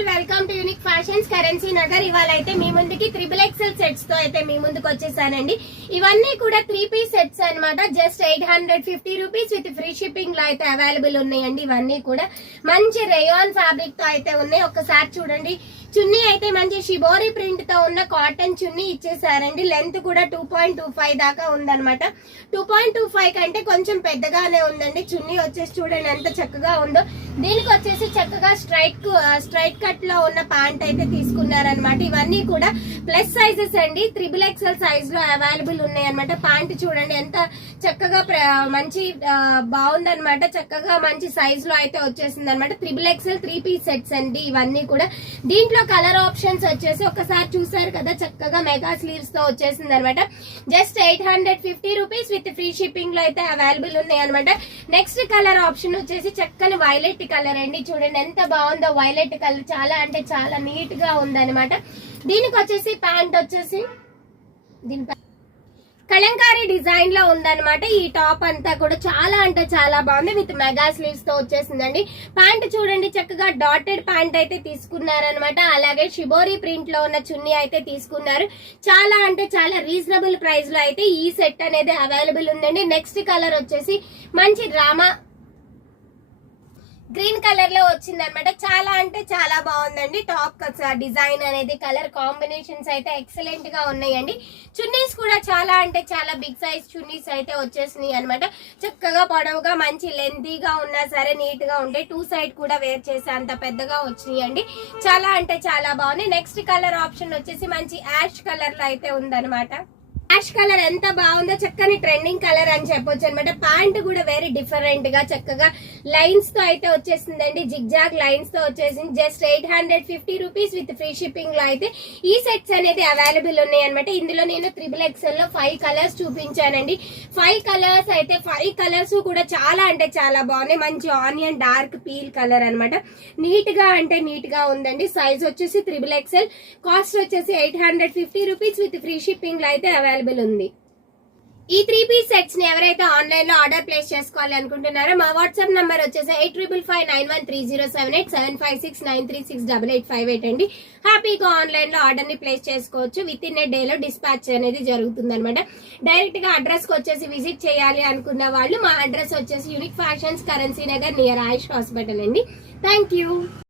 All welcome to unique fashions Currency Nagar. ఇవాళ అయితే మీ ముందుకి XXL సెట్స్ తో అయితే మీ ముందుకు వచ్చేసానండి. ఇవన్నీ కూడా 3 పీస్ సెట్స్ అన్నమాట. Just 850 rupees with free shipping లో అయితే అవైలబుల్ ఉన్నాయండి. ఇవన్నీ కూడా మంచి రేయాన్ ఫ్యాబ్రిక్ తో అయితే ఉన్నాయి. ఒక్కసారి చూడండి, చున్నీ అయితే మంచి షిబోరి ప్రింట్ తో ఉన్న కాటన్ చున్నీ ఇచ్చేసారండి. లెంత్ కూడా 2.25 దాకా ఉందన్నమాట. 2.25 కంటే కొంచెం పెద్దగానే ఉందండి. చున్నీ వచ్చేసి చూడండి ఎంత చక్కగా ఉందో. దీనికి వచ్చేసి చక్కగా స్ట్రైట్ కట్ లో ఉన్న ప్యాంట్ అయితే తీసుకున్నారనమాట. ఇవన్నీ కూడా ప్లస్ సైజెస్ అండి. XXL సైజ్ లో అవైలబుల్ ఉన్నాయి అనమాట. ప్యాంట్ చూడండి ఎంత చక్కగా మంచి బాగుందనమాట. చక్కగా మంచి సైజ్ లో అయితే వచ్చేసింది అనమాట. XXL 3 పీస్ సెట్స్ అండి ఇవన్నీ కూడా. దీంట్లో కలర్ ఆప్షన్స్ వచ్చేసి ఒకసారి చూసారు కదా, చక్కగా మెగా స్లీవ్స్ తో వచ్చేసింది అనమాట. Just 850 rupees with free shipping లో అయితే అవైలబుల్ ఉన్నాయి అనమాట. నెక్స్ట్ కలర్ ఆప్షన్ వచ్చేసి చక్కని వైలెట్ కలర్ అండి. చూడండి ఎంత బాగుందో వైలెట్ కలర్. చాలా అంటే చాలా నీట్ గా ఉందన్నమాట. దీనికి వచ్చేసి ప్యాంట్ వచ్చేసి దీని కలంకారీ డిజైన్ లో ఉందన్నమాట. ఈ టాప్ అంతా కూడా చాలా అంటే చాలా బాగుంది. విత్ మెగా స్లీవ్స్ తో వచ్చేసిందండి. ప్యాంట్ చూడండి చక్కగా డాటెడ్ ప్యాంట్ అయితే తీసుకున్నారనమాట. అలాగే షిబోరి ప్రింట్ లో ఉన్న చున్నీ అయితే తీసుకున్నారు. చాలా అంటే చాలా రీజనబుల్ ప్రైస్ లో అయితే ఈ సెట్ అనేది అవైలబుల్ ఉందండి. నెక్స్ట్ కలర్ వచ్చేసి మంచి డ్రామా గ్రీన్ కలర్ లో వచ్చింది అనమాట. చాలా అంటే చాలా బాగుందండి. టాప్ డిజైన్ అనేది కలర్ కాంబినేషన్స్ అయితే ఎక్సలెంట్ గా ఉన్నాయండి. చున్నీస్ కూడా చాలా అంటే చాలా బిగ్ సైజ్ చున్నీస్ అయితే వచ్చేసినాయి అనమాట. చక్కగా పొడవుగా మంచి లెంతీగా ఉన్నా సరే నీట్ గా ఉంటే 2 సైడ్ కూడా వేర్ చేసే అంత పెద్దగా వచ్చినాయి అండి. చాలా అంటే చాలా బాగుంది. నెక్స్ట్ కలర్ ఆప్షన్ వచ్చేసి మంచి యాష్ కలర్ లో అయితే ఉందన్నమాట. యాష్ కలర్ ఎంత బాగుందో, చక్కని ట్రెండింగ్ కలర్ అని చెప్పొచ్చు అనమాట. ప్యాంట్ కూడా వెరీ డిఫరెంట్ గా చక్కగా లైన్స్ తో అయితే వచ్చేసిందండి. జిగ్జాగ్ లైన్స్ తో వచ్చేసింది. Just 850 rupees with free shipping లో అయితే ఈ సెట్స్ అనేది అవైలబుల్ ఉన్నాయి అనమాట. ఇందులో నేను XXL లో 5 కలర్స్ చూపించానండి. 5 కలర్స్ అయితే 5 కలర్స్ కూడా చాలా అంటే చాలా బాగున్నాయి. మంచి ఆనియన్ డార్క్ పీల్ కలర్ అనమాట. నీట్ గా అంటే నీట్ గా ఉందండి. సైజ్ వచ్చేసి XXL. కాస్ట్ వచ్చేసి 850 రూపీస్ విత్ ఫ్రీ షిప్పింగ్ లో అయితే అవైలబుల్ ఉంది. ఈ 3 పీస్ సెట్స్ ని ఎవరైతే ఆన్లైన్ లో ఆర్డర్ ప్లేస్ చేసుకోవాలి అనుకుంటున్నారో మా వాట్సాప్ నంబర్ వచ్చేసి 8555913078 7569368858 అండి. హ్యాపీగా ఆన్లైన్ లో ఆర్డర్ ని ప్లేస్ చేసుకోవచ్చు. విత్ ఇన్ ఏ డే లో డిస్పాచ్ అనేది జరుగుతుంది అనమాట. డైరెక్ట్ గా అడ్రస్ కి వచ్చేసి విజిట్ చేయాలి అనుకున్న వాళ్ళు మా అడ్రస్ వచ్చేసి unique fashions Currency Nagar near Ayush hospital అండి. Thank you.